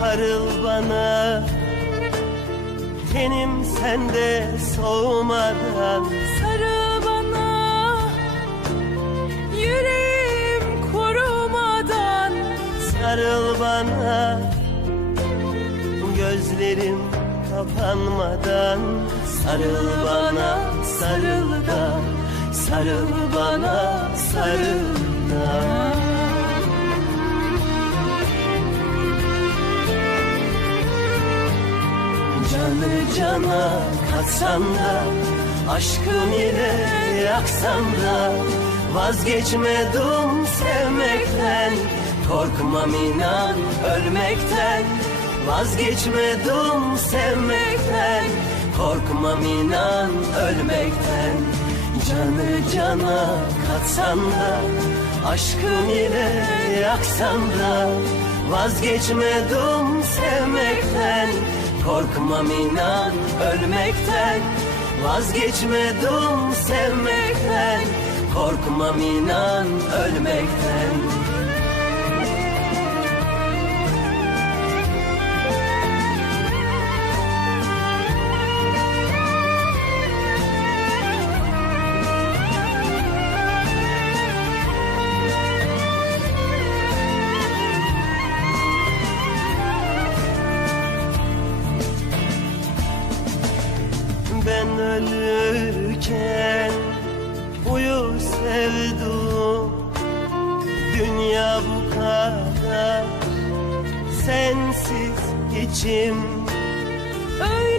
Sarıl bana. Tenim sende soğumadan Sarıl bana. Yüreğim kurumadan Sarıl bana. Gözlerim kapanmadan. Sarıl bana sarıl da. Sarıl bana sarıl da Canı cana katsan da Aşkın ile yaksan da Vazgeçmedim sevmekten Korkmam inan ölmekten Vazgeçmedim sevmekten Korkmam inan ölmekten. Canı cana katsan da Aşkın ile yaksan da Vazgeçmedim sevmekten Korkmam inan ölmekten Vazgeçmedim sevmekten. Korkmam inan ölmekten Ben ölürken uyu sevdum Dünya bu kadar sensiz içim. Öyle